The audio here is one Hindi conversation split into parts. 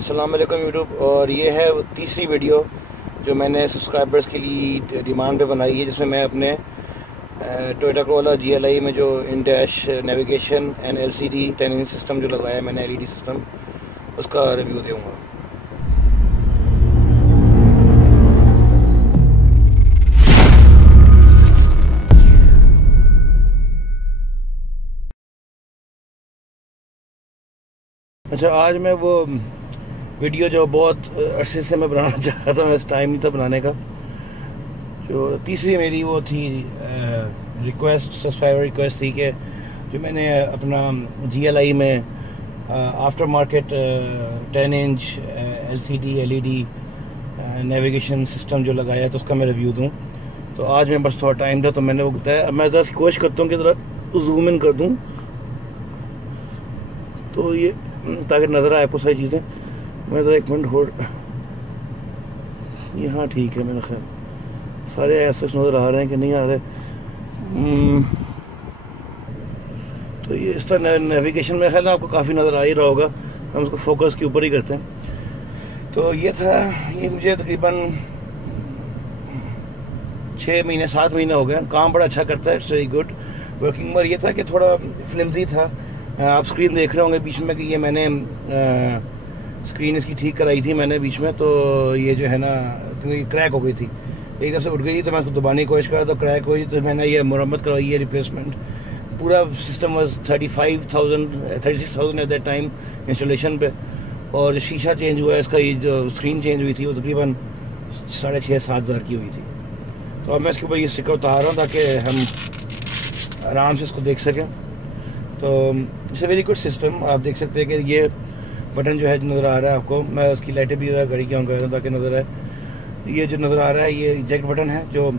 अस्सलाम वालेकुम यूट्यूब। और ये है तीसरी वीडियो जो मैंने सब्सक्राइबर्स के लिए डिमांड पे बनाई है, जिसमें मैं अपने टोयोटा कोरोला GLI में जो in dash navigation and LCD turning system जो लगवाया है मैंने, LED सिस्टम, उसका रिव्यू दूँगा। अच्छा, आज मैं वो वीडियो जो बहुत अरसे से मैं बनाना चाह रहा था, मेरा टाइम नहीं था बनाने का। जो तीसरी मेरी वो थी रिक्वेस्ट, सब्सक्राइबर रिक्वेस्ट थी कि जो मैंने अपना GLI में after market 10 inch LCD LED navigation system जो लगाया है, तो उसका मैं रिव्यू दूं। तो आज मैं बस थोड़ा टाइम था तो मैंने वो बताया। अब मैं ज़रा कोशिश करता हूँ कि ज़रा जूम इन कर दूँ तो ये, ताकि नज़र आए आपको सारी चीज़ें। मैं तो 1 मिनट हो, ये हाँ ठीक है, मेरा ख्याल सारे ऐसे नज़र आ रहे हैं कि नहीं आ रहे। तो ये इस तरह नेविगेशन में ख्याल आपको काफ़ी नज़र आ ही रहा होगा। हम उसको फोकस के ऊपर ही करते हैं। तो ये था, ये मुझे तकरीबन 6 महीने 7 महीने हो गए। काम बड़ा अच्छा करता है, इट्स वेरी गुड वर्किंग। पर ये था कि थोड़ा फ्लिमजी था। आप स्क्रीन देख रहे होंगे बीच में कि ये मैंने स्क्रीन इसकी ठीक कराई थी मैंने बीच में। तो ये जो है ना, क्योंकि क्रैक हो गई थी, एक तरफ से उठ गई, तो मैं उसको दबाने की कोशिश करा तो क्रैक हुई, तो मैंने ये मुरम्मत करवाई है, रिप्लेसमेंट। पूरा system was 36,000 at that time installation पे। और शीशा चेंज हुआ है इसका, ये जो स्क्रीन चेंज हुई थी वो तकरीबन 6,500-7 हज़ार की हुई थी। तो अब मैं इसके ऊपर ये स्टिकर उतार रहा हूँ ताकि हम आराम से इसको देख सकें। तो it's a very good system. आप देख सकते हैं कि ये बटन जो है जो नज़र आ रहा है आपको, मैं उसकी लाइटें भी घड़ी की ऑन कर रहा हूँ ताकि नज़र आए। ये जो नज़र आ रहा है ये इजेक्ट बटन है, जो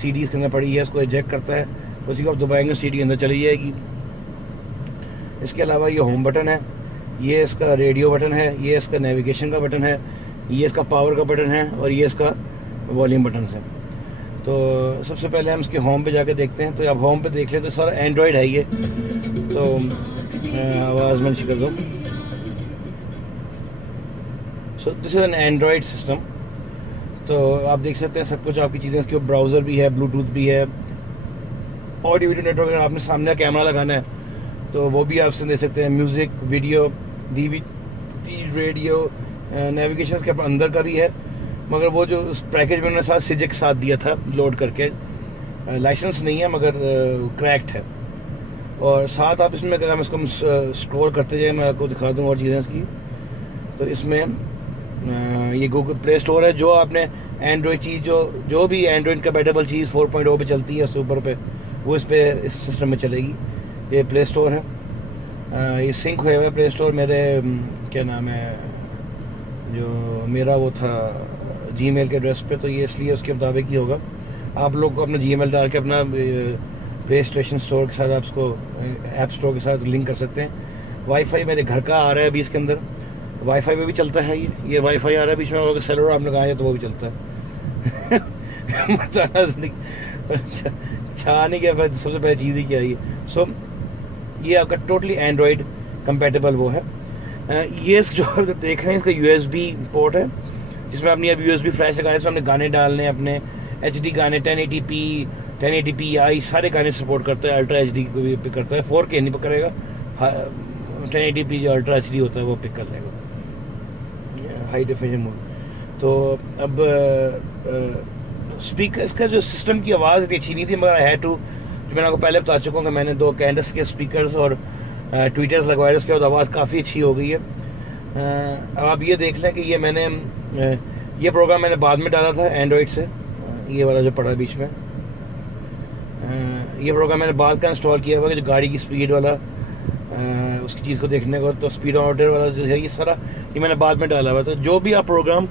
CD इसके अंदर पड़ी है उसको इजेक्ट करता है। उसी को आप दबाएंगे CD अंदर चली जाएगी। इसके अलावा ये होम बटन है, ये इसका रेडियो बटन है, ये इसका नेविगेशन का बटन है, ये इसका पावर का बटन है, और ये इसका वॉल्यूम बटन है। तो सबसे पहले हम इसके होम पे जाके देखते हैं। तो आप होम पे देख लें तो सारा एंड्रॉयड है ये। तो आवाज़ में कर दो। So this is an Android system. तो आप देख सकते हैं सब कुछ आपकी चीज़ें, इसके ब्राउज़र भी है, ब्लूटूथ भी है, ऑडियो वीडियो नेटवर्क। अगर आपने सामने कैमरा लगाना है तो वो भी आप दे सकते हैं। Music, video, DVD, radio, navigation के अंदर का भी है। मगर वो जो उस पैकेज में उन्होंने साथ सिजेक साथ दिया था लोड करके, लाइसेंस नहीं है मगर क्रैक्ड है। और साथ आप इसमें अगर हम इसको स्क्रॉल करते जाए, मैं आपको दिखा दूँ और चीज़ें इसकी। तो इसमें ये गूगल प्ले स्टोर है, जो आपने एंड्रॉयड चीज़ जो भी एंड्रॉयड कंपैटिबल चीज़ 4.0 पे चलती है सुपर पे, वो इस सिस्टम में चलेगी। ये प्ले स्टोर है, ये सिंक हुआ है प्ले स्टोर मेरे क्या नाम है, जो मेरा वो था Gmail के एड्रेस पे। तो ये इसलिए उसके मुताबिक ही होगा। आप लोग को अपना Gmail डाल के अपना प्ले स्टेशन स्टोर के साथ आप उसको ऐप स्टोर के साथ लिंक कर सकते हैं। वाईफाई मेरे घर का आ रहा है अभी इसके अंदर, वाईफाई पे भी चलता है ये वाईफाई आ रहा है बीच में। अगर सेलर आप लगाए तो वो भी चलता है। छाने के बाद सबसे पहली चीज़ ही क्या है। सो ये आपका टोटली एंड्रॉयड कंपेटेबल वो है। ये जो देख रहे हैं इसका USB पोर्ट है, जिसमें अपनी अब USB फ्लैश लगाए, इसमें हमने गाने डालने हैं, अपने HD गाने, 1080p 1080p सारे गाने सपोर्ट करता है। अल्ट्रा HD को भी पिक करता है, 4K नहीं पकड़ेगा, 1080p जो अल्ट्रा HD होता है वो पिक कर लेगा, हाई डेफिनेशन मोड। तो अब स्पीकर, इसका जो सिस्टम की आवाज़ इतनी अच्छी नहीं थी, मगर है टू, जो मैंने आपको पहले बता चुका हूँ कि मैंने 2 कैंडस के स्पीकर्स और ट्वीटर्स लगवाए, उसके बाद आवाज़ काफ़ी अच्छी हो गई है। अब आप ये देख लें कि ये मैंने ये प्रोग्राम मैंने बाद में डाला था एंड्रॉयड से, ये वाला जो पड़ा बीच में, ये प्रोग्राम मैंने बाद का इंस्टॉल किया हुआ है, जो गाड़ी की स्पीड वाला उसकी चीज़ को देखने को। तो स्पीड ऑर्डर वाला जो है ये सारा ये मैंने बाद में डाला हुआ। तो जो भी आप प्रोग्राम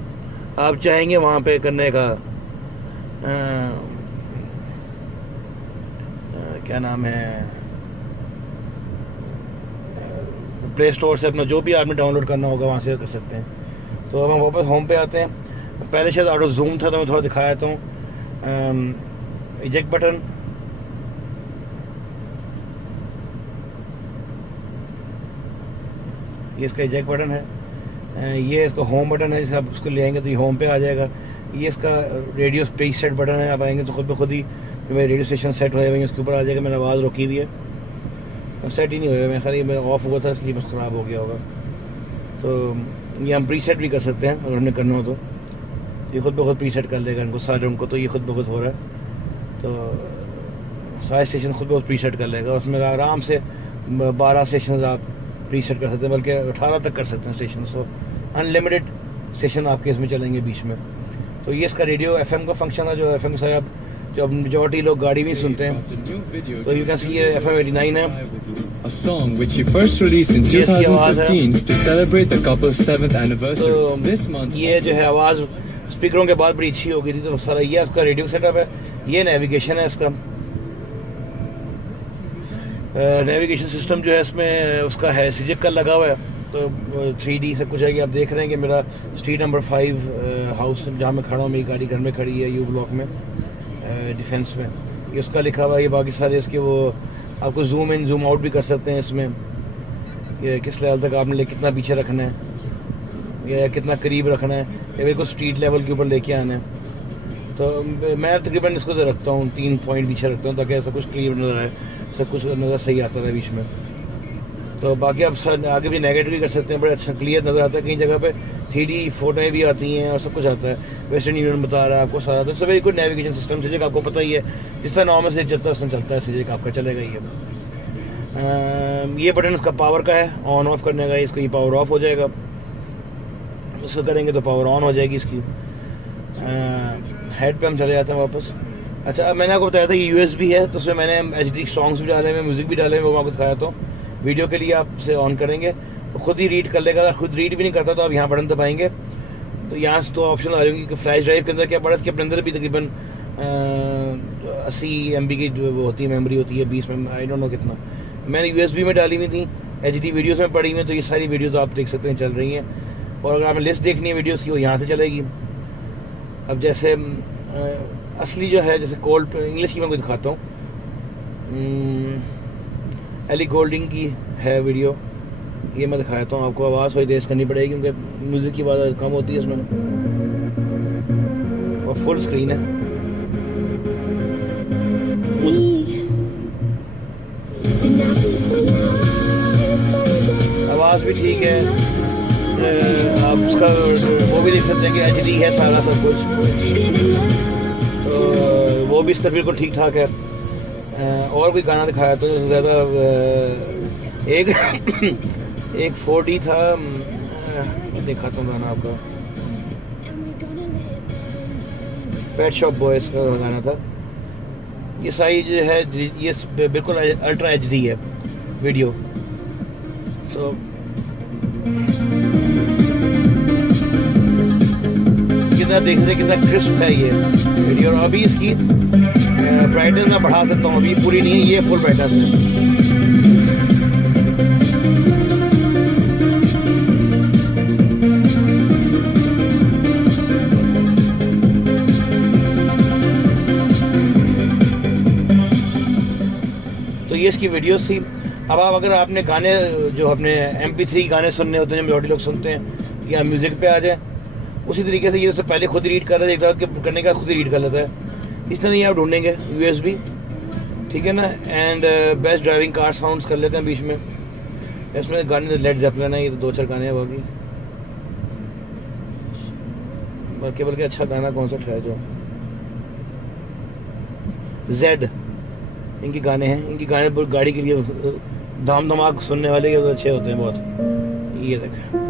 आप चाहेंगे वहाँ पे करने का, क्या नाम है, प्ले स्टोर से अपना जो भी आपने डाउनलोड करना होगा वहाँ से कर सकते हैं। तो अब हम वापस होम पे आते हैं। पहले शायद आउट ऑफ जूम था, तो मैं थोड़ा दिखाया था। इजेक्ट बटन, ये इसका इजेक्ट बटन है। ये इसका होम बटन है, जैसे आप उसको ले आएंगे तो ये होम पे आ जाएगा। ये इसका रेडियो प्री सेट बटन है, आप आएंगे तो खुद ब खुद ही मेरे रेडियो स्टेशन सेट हो जाएंगे, इसके ऊपर आ जाएगा। मैंने आवाज़ रोकी हुई है, सेट ही नहीं हुआ, मैं खाली ऑफ हुआ था इसलिए बस ख़राब हो गया होगा। तो ये हम प्री सेट भी कर सकते हैं अगर हमने करना हो तो, ये खुद ब खुद प्री सेट कर लेगा इनको सारे उनको। तो ये खुद ब खुद हो रहा है, तो सारे स्टेशन खुद ब खुद प्री सेट कर लेगा। उसमें आराम से 12 स्टेशन आप प्री सेट कर सकते हैं, बल्कि 18 तक कर सकते हैं स्टेशन। सो अनलिमिटेड स्टेशन आपके इसमें चलेंगे बीच में। तो ये इसका रेडियो FM का फंक्शन है, जो FM से आप जो मेजॉरिटी लोग गाड़ी में सुनते हैं। तो यू कैन सी ये FM 89 है। A song which he first released in 2015 to celebrate the couple's 7th anniversary. तो this month ये जो है आवाज़ स्पीकरों के बाद बड़ी अच्छी हो गई थी। तो सारा ये उसका रेडियो सेटअप है, ये नेविगेशन है इसका। नेविगेशन सिस्टम जो है इसमें उसका है सिजिक का लगा हुआ है, तो 3D सब कुछ है कि आप देख रहे हैं कि मेरा स्ट्रीट नंबर 5 हाउस जहाँ मैं खड़ा हूँ, मेरी गाड़ी घर में खड़ी है, यू ब्लॉक में डिफेंस में, ये उसका लिखा हुआ है। ये बाकी सारे इसके वो आपको जूम इन जूम आउट भी कर सकते हैं इसमें, ये किस लेवल तक आपने कितना पीछे रखना है या कितना करीब रखना है, या बिल्कुल स्ट्रीट लेवल के ऊपर लेके आना है। तो मैं तकरीबन इसको तो रखता हूँ 3 पॉइंट पीछे रखता हूँ ताकि ऐसा कुछ क्लियर नज़र आए, सब कुछ नज़र सही आता है बीच में। तो बाकी आप आगे भी नेगेटिव भी कर सकते हैं, बड़ा अच्छा क्लियर नज़र आता है। कई जगह पे 3D फोटोएँ भी आती हैं और सब कुछ आता है। वेस्टर्न यूनियन बता रहा है आपको सारा, तो वेरी गुड नेविगेशन सिस्टम। सिजिक आपको पता ही है, जिस तरह नॉर्मल से चलता है उसमें चलता है, सिजिक आपका चलेगा ही है। ये बटन इसका पावर का है, ऑन ऑफ करने का। इसको ये पावर ऑफ हो जाएगा, उसको करेंगे तो पावर ऑन हो जाएगी इसकी। हेड पे हम चले जाते हैं वापस। अच्छा, मैंने आपको बताया था ये USB है, तो उसमें मैंने HD सॉन्ग्स भी डाले हुए, म्यूज़िक भी डाले हुए, वो मैं आपको दिखाया तो वीडियो के लिए आपसे ऑन करेंगे तो खुद ही रीड कर लेगा। अगर खुद रीड भी नहीं करता तो आप यहाँ बटन दबाएंगे तो यहाँ से तो ऑप्शन आ जाएंगे कि फ्लैश ड्राइव के अंदर क्या पड़ा, इसके अपने अंदर भी तकरीबन 80 MB की जो वो होती है मेमोरी होती है, 20 में आई डोंट नो कितना। मैंने USB में डाली हुई थी, HD वीडियोज़ में पड़ी हुई, तो ये सारी वीडियोज़ आप देख सकते हैं चल रही हैं। और अगर आपने लिस्ट देखनी है वीडियोज़ की, वो यहाँ से चलेगी। अब जैसे असली जो है, जैसे कोल्ड इंग्लिश की मैं कोई दिखाता हूँ, एली गोल्डिंग की है वीडियो, ये मैं दिखाता हूँ आपको। आवाज़ थोड़ी तेज़ करनी पड़ेगी क्योंकि म्यूज़िक की आवाज़ कम होती है इसमें, और फुल स्क्रीन है। आवाज़ भी ठीक है, आप उसका वो भी देख सकते हैं कि HD है सारा सब कुछ, तो वो भी इसका बिल्कुल ठीक ठाक है। और कोई गाना दिखाया तो ज़्यादा एक 4D था, देखा था गाना आपका, पेट शॉप बॉयज का गाना था। ये सारी जो है ये बिल्कुल अल्ट्रा HD है वीडियो। तो कितना देख रहे कितना क्रिस्प है ये वीडियो। और अभी इसकी ब्राइटनेस मैं बढ़ा सकता हूँ, अभी पूरी नहीं है, ये फुल ब्राइटनेस है। तो ये इसकी वीडियोस थी। अब आप अगर आपने गाने जो अपने MP3 गाने सुनने होते हैं, जो मेजॉरिटी लोग सुनते हैं, या म्यूज़िक पे आ जाए, उसी तरीके से ये उससे पहले खुद रीड कर रहा है, एक तरह करने का खुद रीड कर लेता है। इस तरह ये आप ढूंढेंगे USB, ठीक है ना। And best driving car sounds कर लेते हैं बीच में। इसमें गाने लेड ज़ेपलिन है, ये तो 2-4 गाने हैं बाकी। बल्कि अच्छा गाना कौन सा है जो Z इनके गाने हैं, इनके गाने गाड़ी के लिए धाम धमाक सुनने वाले के तो अच्छे होते हैं बहुत। ये देखें,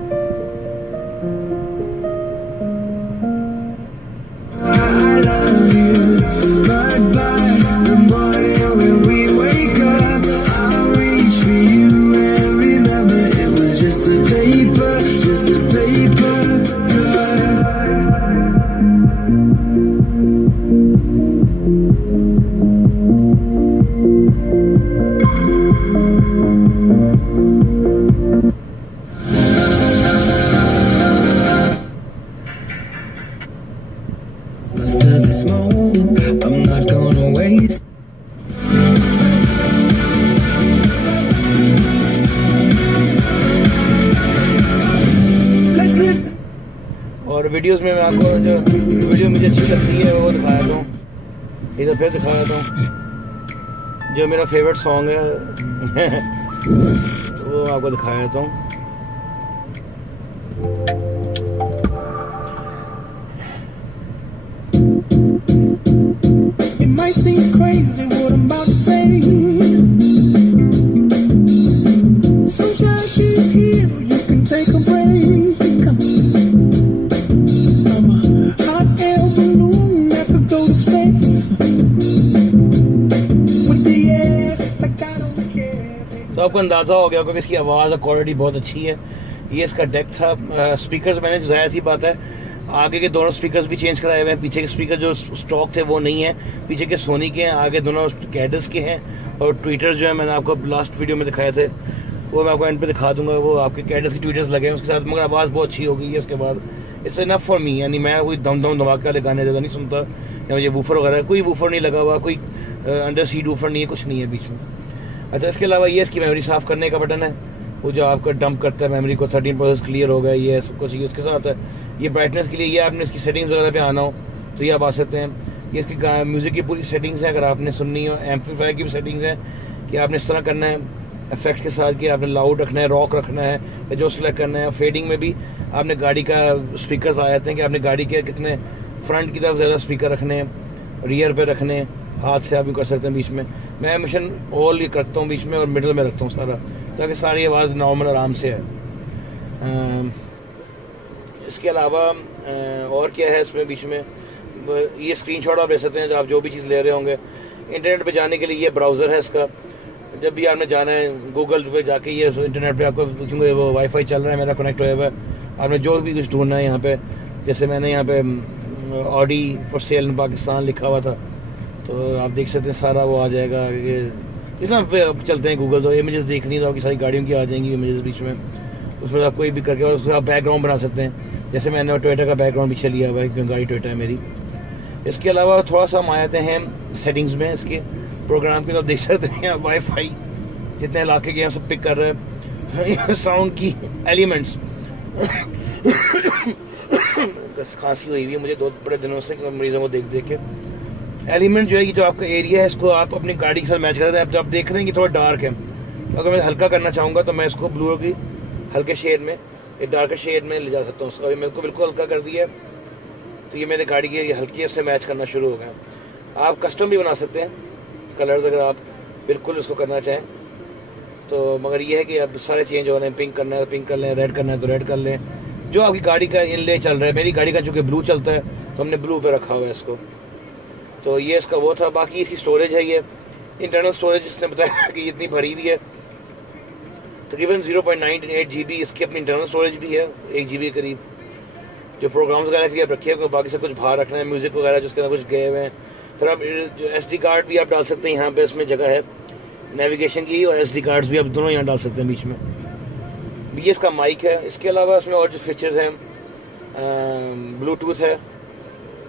Let's और वीडियोस में मैं आपको जो वीडियो मुझे अच्छी लगती है वो दिखाया था, इधर फिर दिखाया था जो मेरा फेवरेट सॉन्ग है वो आपको दिखाया था। It might seem crazy what I'm about to say. Sunshine, she's here, you can take a break. I'm a hot air balloon that could go to space. With the air, like I don't care. तो आपको अंदाज़ा हो गया होगा कि इसकी आवाज़ और क्वालिटी बहुत अच्छी है। ये इसका डेक था। स्पीकर्स मैंने जाहिर सी बात है आगे के दोनों स्पीकर्स भी चेंज कराए हुए हैं। पीछे के स्पीकर जो स्टॉक थे वो नहीं है, पीछे के सोनी के हैं, आगे दोनों कैडस के हैं। और ट्विटर्स जो है मैंने आपको लास्ट वीडियो में दिखाए थे वो मैं आपको एंड पे दिखा दूंगा, वो आपके कैडस की ट्विटर्स लगे हैं उसके साथ। मगर आवाज़ बहुत अच्छी हो गई है इसके बाद। इट्स इनफ फॉर मी, यानी मैं कोई दम धमाके वाले गाने ज़्यादा नहीं सुनता, या मुझे वूफर वगैरह कोई वूफर नहीं लगा हुआ, कोई अंडर सीट वूफर नहीं है, कुछ नहीं है बीच में। अच्छा, इसके अलावा ये इसकी मेमोरी साफ़ करने का बटन है, वो जो आपका डंप करता है मेमोरी को। 13% क्लियर हो गया, ये सब कुछ उसके साथ है। ये ब्राइटनेस के लिए ये आपने इसकी सेटिंग्स वगैरह पे आना हो तो ये आप आ सकते हैं। ये इसकी म्यूज़िक की पूरी सेटिंग्स हैं, अगर आपने सुननी हो। एम्पलीफायर की भी सेटिंग्स हैं कि आपने इस तरह करना है इफेक्ट के साथ कि आपने लाउड रखना है, रॉक रखना है, या जो सिलेक्ट करना है। फेडिंग में भी आपने गाड़ी का स्पीकर आ जाते हैं कि आपने गाड़ी के कितने फ्रंट की तरफ ज़्यादा स्पीकर रखने हैं, रियर पे रखने हैं, हाथ से आप भी कर सकते हैं बीच में। मैं हमेशा ऑल ये करता हूँ बीच में और मिडल में रखता हूँ सारा, ताकि सारी आवाज़ नॉर्मल आराम से है। इसके अलावा और क्या है इसमें बीच में, ये स्क्रीनशॉट आप ले सकते हैं जब आप जो भी चीज़ ले रहे होंगे। इंटरनेट पे जाने के लिए ये ब्राउज़र है इसका, जब भी आपने जाना है गूगल पे जाके ये इंटरनेट पे आपको, क्योंकि वो वाईफाई चल रहा है मेरा कनेक्ट हुआ है, आपने जो भी कुछ ढूंढना है यहाँ पे, जैसे मैंने यहाँ पे ऑडी फॉर सेल इन पाकिस्तान लिखा हुआ था तो आप देख सकते हैं सारा वो आ जाएगा। जितना चलते हैं गूगल तो इमेजेस देखनी तो आपकी सारी गाड़ियों की आ जाएंगी इमेजेस बीच में, उसमें आप कोई भी करके और उसमें आप बैकग्राउंड बना सकते हैं। जैसे मैंने टोयोटा का बैकग्राउंड पीछे लिया हुआ है क्योंकि गाड़ी टोयोटा है मेरी। इसके अलावा थोड़ा सा हम आते हैं सेटिंग्स में इसके प्रोग्राम के, तो आप देख सकते हैं वाईफाई जितने इलाके के हैं सब पिक कर रहे हैं। साउंड की एलिमेंट्स खांसी हुई है मुझे 2 बड़े दिनों से मरीजों को देख के। एलिमेंट जो है कि जो आपका एरिया है इसको आप अपनी गाड़ी के साथ मैच करते हैं। अब जब आप देख रहे हैं कि थोड़ा डार्क है, तो अगर मैं हल्का करना चाहूँगा तो मैं इसको ब्लू की हल्के शेड में, एक डार्क शेड में ले जा सकता हूँ। अभी मेरे को बिल्कुल हल्का कर दिया है तो ये मेरे गाड़ी के हल्के से मैच करना शुरू हो गया। आप कस्टम भी बना सकते हैं कलर्स अगर आप बिल्कुल इसको करना चाहें तो, मगर ये है कि अब सारे चेंज हो रहे हैं। पिंक करना है तो पिंक कर लें, रेड करना है तो रेड कर लें, जो आपकी गाड़ी का इनले चल रहा है। मेरी गाड़ी का चूँकि ब्लू चलता है तो हमने ब्लू पे रखा हुआ है इसको। तो ये इसका वो था। बाकी इसकी स्टोरेज है, ये इंटरनल स्टोरेज इसने बताया कि इतनी भरी हुई है, तकरीबन 0.98 GB इसकी अपनी इंटरनल स्टोरेज भी है, 1 GB करीब। जो प्रोग्राम्स वगैरह इसके रखे हैं, बाकी सब कुछ बाहर रखना है, म्यूज़िक वगैरह जिसके अंदर कुछ गए हुए हैं। फिर आप जो SD कार्ड भी आप डाल सकते हैं, यहाँ पे इसमें जगह है नेविगेशन की, और SD कार्ड्स भी आप दोनों यहाँ डाल सकते हैं बीच में। ये इसका माइक है। इसके अलावा इसमें और जो फीचर्स हैं, ब्लूटूथ है,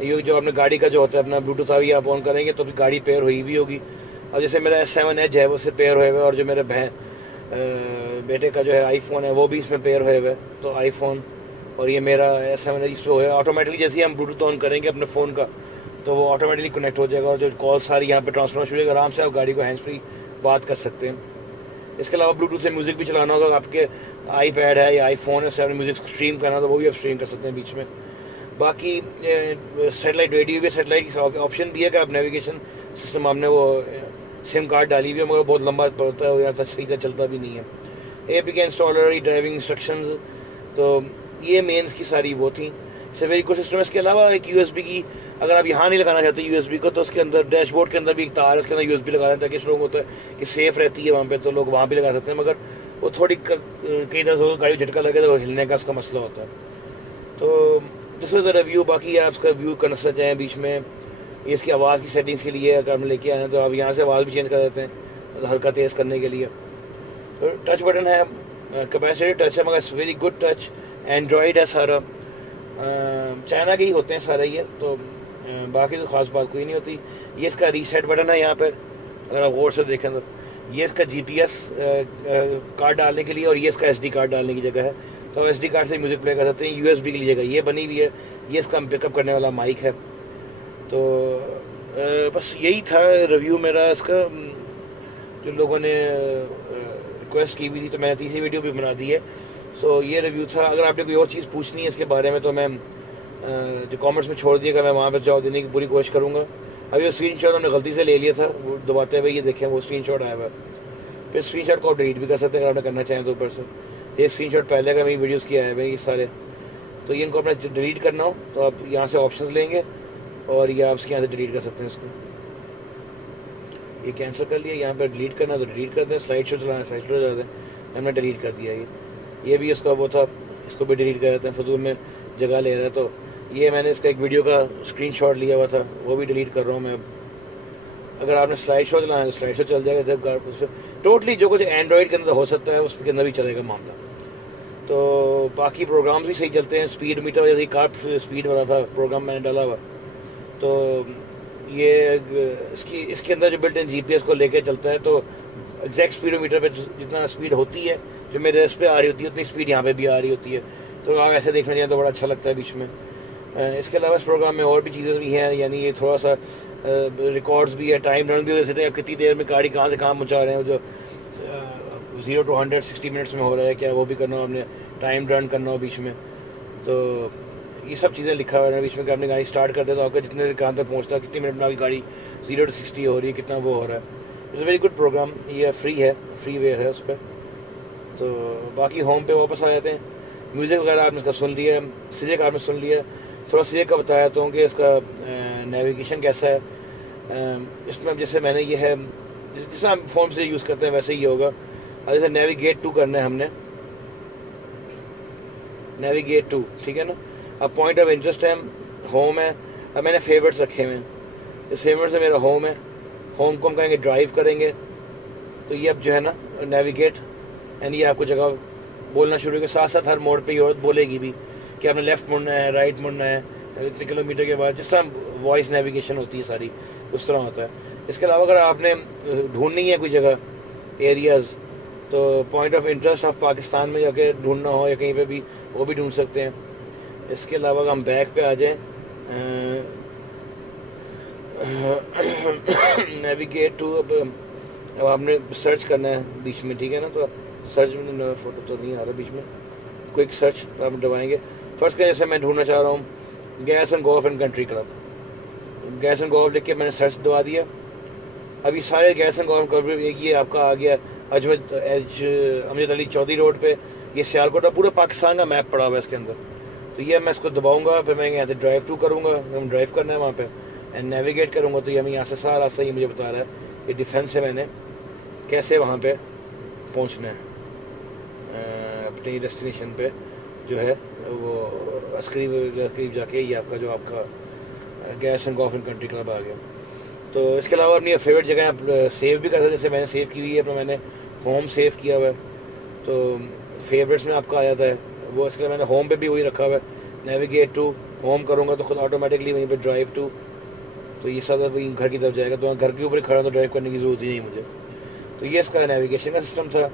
ये जो आपने गाड़ी का जो होता है अपना ब्लूटूथ अभी आप ऑन करेंगे तो गाड़ी पेयर हुई भी होगी। अब जैसे मेरा S7 Edge है वो उससे पेयर हुए हुए, और जो मेरे बेटे का जो है आईफोन है वो भी इसमें पेयर हुए हुए, तो आईफोन और ये मेरा S7 Edge इसमें है। ऑटोमेटिकली जैसे ही हम ब्लूटूथ ऑन करेंगे अपने फ़ोन का तो वो ऑटोमेटिकली कनेक्ट हो जाएगा, और जो कॉल सारी यहाँ पे ट्रांसफर शुरू होगा, आराम से आप गाड़ी को हैंड्स फ्री बात कर सकते हैं। इसके अलावा ब्लूटूथ से म्यूज़िक भी चलाना होगा, आपके आईपैड है या आईफोन है, उससे आपने म्यूज़िक स्ट्रीम करना तो वो भी आप स्ट्रीम कर सकते हैं बीच में। बाकी सैटेलाइट रेडियो भी, सैटेलाइट की ऑप्शन भी है कि आप नेविगेशन सिस्टम, आपने वो सिम कार्ड डाली हुई है मगर बहुत लंबा पड़ता है या सही तरह चलता भी नहीं है। APK इंस्टॉलर, ड्राइविंग इंस्ट्रक्शंस, तो ये मेन की सारी वो थी। Very good system. इसके अलावा एक USB की, अगर आप यहाँ नहीं लगाना चाहते USB को तो उसके अंदर डैशबोर्ड के अंदर भी एक तार है, उसके अंदर USB लगा दें ताकि लोग होता है कि सेफ रहती है वहाँ पे, तो लोग वहाँ भी लगा सकते हैं। मगर वो थोड़ी कई तरह से गाड़ी झटका लगे तो हिलने का उसका मसला होता है। तो दिस वाज द रिव्यू। बाकी आप इसका व्यू करना चाहें बीच में, ये इसकी आवाज़ की सेटिंग्स के लिए अगर हम लेके आए हैं तो आप यहाँ से आवाज़ भी चेंज कर देते हैं हल्का तेज़ करने के लिए। तो टच बटन है, कैपेसिटी टच है, मगर वेरी गुड टच। एंड्रॉयड है सारा, चाइना के ही होते हैं सारे ये, तो बाकी तो ख़ास बात कोई नहीं होती। ये इसका रीसेट बटन है यहाँ पे, अगर आप गौर से देखें तो ये इसका GPS कार्ड डालने के लिए, और ये इसका SD कार्ड डालने की जगह है। तो SD कार्ड से म्यूज़िक प्ले कर सकते हैं। USB की लीजिएगा, ये बनी हुई है, ये इसका पिकअप करने वाला माइक है। तो बस यही था रिव्यू मेरा इसका। जो लोगों ने रिक्वेस्ट की हुई थी तो मैंने तीसरी वीडियो भी बना दी है। सो ये रिव्यू था। अगर आपने कोई और चीज़ पूछनी है इसके बारे में तो मैं जो कमेंट्स में छोड़ दिएगा, मैं वहाँ पर जवाब देने की पूरी कोशिश करूँगा। अभी वो स्क्रीनशॉट हमने गलती से ले लिया था, वो दबाते हुए ये देखें वो स्क्रीनशॉट आया हुआ है। फिर स्क्रीनशॉट को आप डिलीट भी कर सकते हैं अगर आपने करना चाहें तो ऊपर से। ये स्क्रीनशॉट पहले का मेरी वीडियोस की आए हुए ये सारे, तो ये इनको अपना डिलीट करना हो तो आप यहाँ से ऑप्शंस लेंगे और ये आप इसके यहाँ से डिलीट कर सकते हैं इसको। ये कैंसिल कर लिया, यहाँ पर डिलीट करना तो डिलीट कर दें, स्लाइड शो चलाना स्लाइड शो चला दें, हमने डिलीट कर दिया। ये भी इसका वो था, इसको भी डिलीट कर देते हैं, फजूल में जगह ले रहा है। तो ये मैंने इसका एक वीडियो का स्क्रीनशॉट लिया हुआ था, वो भी डिलीट कर रहा हूँ मैं। अगर आपने स्लाइड शो चलाना है तो स्लाइड शो चल जाएगा, जब उस पर टोटली जो कुछ एंड्रॉइड के अंदर हो सकता है उसके अंदर भी चलेगा मामला। तो बाकी प्रोग्राम्स भी सही चलते हैं। स्पीड मीटर जैसे कार स्पीड वाला था प्रोग्राम मैंने डाला हुआ, तो ये इसके अंदर जो बिल्ट इन GPS को लेके चलता है, तो एग्जैक्ट स्पीडोमीटर पे जितना स्पीड होती है जो मेरे इस पर आ रही होती है उतनी स्पीड यहाँ पे भी आ रही होती है। तो आप ऐसे देखने जाए तो बड़ा अच्छा लगता है बीच में। इसके अलावा इस प्रोग्राम में और भी चीज़ें भी हैं, यानी ये थोड़ा सा रिकॉर्ड्स भी है, टाइम रन भी हो सकते हैं, कितनी देर में गाड़ी कहाँ से कहाँ पहुँचा रहे हैं, जो 0 to 100 60 मिनट्स में हो रहा है क्या, वो भी करना हो आपने, टाइम रन करना हो बीच में। तो ये सब चीज़ें लिखा हुआ है बीच में कि आपने गाड़ी स्टार्ट कर दे तो आपका जितने कहाँ तक पहुँचता है, कितने मिनट में आपकी गाड़ी 0 to 60 हो रही है, कितना वो हो रहा है। It's very good program. ये फ्री है, फ्रीवेयर है उस पर। तो बाकी होम पे वापस आ जाते हैं। म्यूज़िक वगैरह आपने इसका सुन लिया, सीजे आपने सुन लिया। थोड़ा सीजे का बताया तो कि इसका नेविगेशन कैसा है। इसमें जैसे मैंने ये है, जैसे हम फ़ोन से यूज़ करते हैं वैसे ही होगा। जैसे नेविगेट टू करना है हमने, नेविगेट टू, ठीक है ना। अब पॉइंट ऑफ इंटरेस्ट है, होम है। अब मैंने फेवरेट्स रखे हुए हैं, इस फेवरेट से मेरा होम है। होम को हम कहेंगे ड्राइव करेंगे तो ये अब जो है ना नेविगेट, यानी ये आपको जगह बोलना शुरू के साथ साथ हर मोड़ पे ये बोलेगी भी कि आपने लेफ़्ट मुड़ना है, राइट मुड़ना है, इतने किलोमीटर के बाद, जिस तरह वॉइस नेविगेशन होती है सारी उस तरह होता है। इसके अलावा अगर आपने ढूंढनी है कोई जगह एरियाज़, तो point of interest of Pakistan में जाके ढूंढना हो या कहीं पे भी, वो भी ढूंढ सकते हैं। इसके अलावा अगर हम बैक पे आ जाएं, नेविगेट टू, अब आपने सर्च करना है बीच में, ठीक है ना। तो सर्च में फ़ोटो तो नहीं आ रहा बीच में, क्विक सर्च तो आप दबाएंगे। फर्स्ट का जैसे मैं ढूंढना चाह रहा हूँ gas and golf and country club, gas and golf लिख के मैंने सर्च दबा दिया। अभी सारे गैस एंड गोल्फ क्लब, एक ये आपका आ गया अमजद अली चौधरी रोड पे, ये सियालकोट का पूरा पाकिस्तान का मैप पड़ा हुआ है इसके अंदर। तो ये मैं इसको दबाऊंगा, फिर मैं यहाँ से ड्राइव टू करूँगा, हम ड्राइव करना है वहाँ पे, एंड नेविगेट करूँगा। तो ये हमें यहाँ से सारा रास्ता ये मुझे बता रहा है, ये डिफेंस है, मैंने कैसे वहाँ पे पहुँचना है अपनी डेस्टिनेशन पे जो है वो करीब जाके ये आपका जो आपका gas and golf and country club आ गया। तो इसके अलावा अपनी फेवरेट जगह आप सेव भी कर सकते हैं, जैसे मैंने सेव की हुई है, अपना मैंने होम सेव किया हुआ है तो फेवरेट्स में आपका आ जाता है वो। इसके लिए मैंने होम पे भी वही रखा हुआ है, नेविगेट टू, होम करूँगा तो खुद ऑटोमेटिकली वहीं पे ड्राइव टू, तो ये सारा वही घर की तरफ जाएगा। तो घर के ऊपर खड़ा तो ड्राइव करने की ज़रूरत ही नहीं मुझे। तो ये इसका नेविगेशन का सिस्टम था।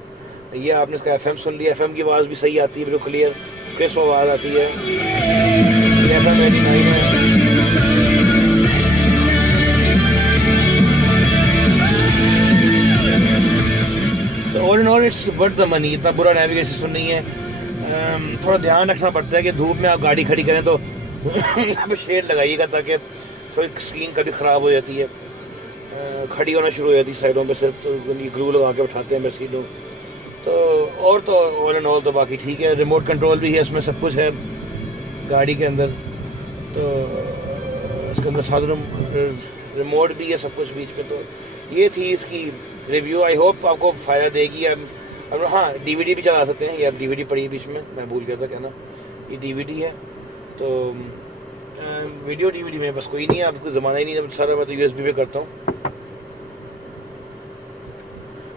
ये आपने इसका FM सुन लिया, FM की आवाज़ भी सही आती है, बिल्कुल क्लियर क्रिस्प आवाज़ आती है। FM 89 है। तो all in all it's worth the money, इतना बुरा नेविगेशन सिस्टम नहीं है। थोड़ा ध्यान रखना पड़ता है कि धूप में आप गाड़ी खड़ी करें तो यहाँ पे शेड लगाइएगा ताकि थोड़ी स्क्रीन कभी ख़राब हो जाती है, खड़ी होना शुरू हो जाती है साइडों पे से, तो ग्लू लगा के उठाते हैं बस सीटों। तो और तो ऑल एंड ऑल तो बाकी ठीक है। रिमोट कंट्रोल भी है इसमें, सब कुछ है गाड़ी के अंदर। तो इसके अंदर साथ रिमोट भी है, सब कुछ बीच में। तो ये थी इसकी रिव्यू, आई होप आपको फ़ायदा देगी। अब हाँ, DVD भी चला सकते हैं, ये अब DVD पड़ी बीच में, मैं भूल गया था कहना, ये DVD है। तो वीडियो DVD में बस कोई नहीं है, अब कोई ज़माना ही नहीं है सारा, मैं तो USB पे करता हूँ।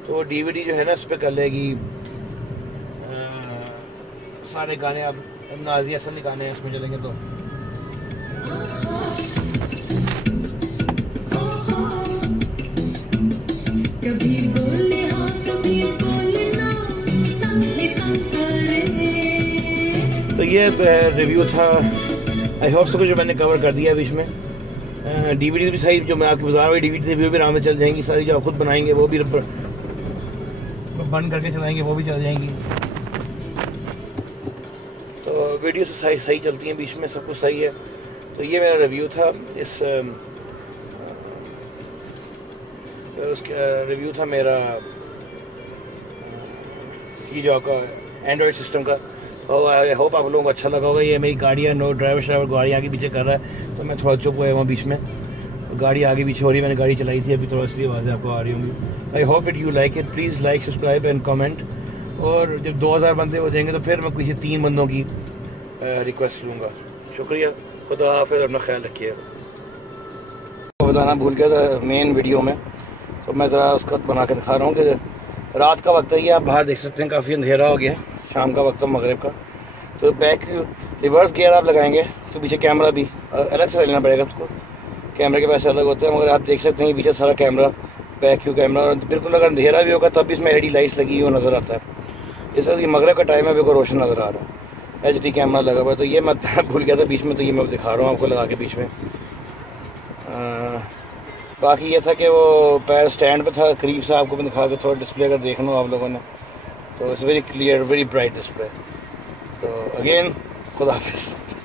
तो DVD जो है ना इस पर कर लेगी सारे गाने। अब नाज़िया असली गाने हैं इसमें चलेंगे तो कभी बोले हाँ कभी बोले ना, तंग करे ये रिव्यू था। आई होप सब कुछ जो मैंने कवर कर दिया बीच में। डीवीडी भी सही, जो मैं आपको बता रहा हूँ डीवीडी रिव्यू भी आराम में चल जाएंगी सारी, जो आप खुद बनाएंगे वो भी बंद करके चलाएंगे वो भी चल जाएंगी। तो वीडियो से सही चलती हैं, बीच में सब कुछ सही है। तो ये मेरा रिव्यू था इस रिव्यू था मेरा ये जो आपका एंड्रॉयड सिस्टम का। और आई होप आप लोगों को अच्छा लगा होगा। ये मेरी गाड़ियाँ नो ड्राइवर श्राइवर गाड़ी आगे पीछे कर रहा है, तो मैं थोड़ा चुप हुआ हूँ बीच में। गाड़ी आगे पीछे हो रही है, मैंने गाड़ी चलाई थी अभी, थोड़ा इसलिए आवाज़ें आपको आ रही होंगी। I hope it you like it. Please like subscribe and comment. और जब 2000 बंदे हो जाएंगे तो फिर मैं किसी 3 बंदों की रिक्वेस्ट लूँगा। शुक्रिया, खुदा हाफिज़, अपना ख्याल रखिए। बताना भूल गया था मेन वीडियो में, तो मैं ज़रा उसका बना के दिखा रहा हूँ कि रात का वक्त है, ये आप बाहर देख सकते हैं काफ़ी अंधेरा हो गया, शाम का वक्त है मगरिब का। तो बैक रिवर्स गियर आप लगाएंगे तो पीछे कैमरा भी अलग से लेना पड़ेगा उसको, कैमरे के पैसे अलग होते हैं, मगर आप देख सकते हैं पीछे सारा कैमरा, बैक व्यू कैमरा। और बिल्कुल अगर अंधेरा भी होगा तब भी इसमें LED लाइट्स लगी हुई नज़र आता है। इस वक्त मगरिब का टाइम है, बिल्कुल रोशन नज़र आ रहा है, HD कैमरा लगा हुआ है। तो ये मैं भूल गया था बीच में, तो ये मैं दिखा रहा हूँ आपको लगा के बीच में। बाकी ये था कि वो पैर स्टैंड पे था, करीब से आपको मैं दिखा के थोड़ा डिस्प्ले अगर देखना हो आप लोगों ने, तो it's very clear, very bright display. तो अगेन खुदा हाफिज़।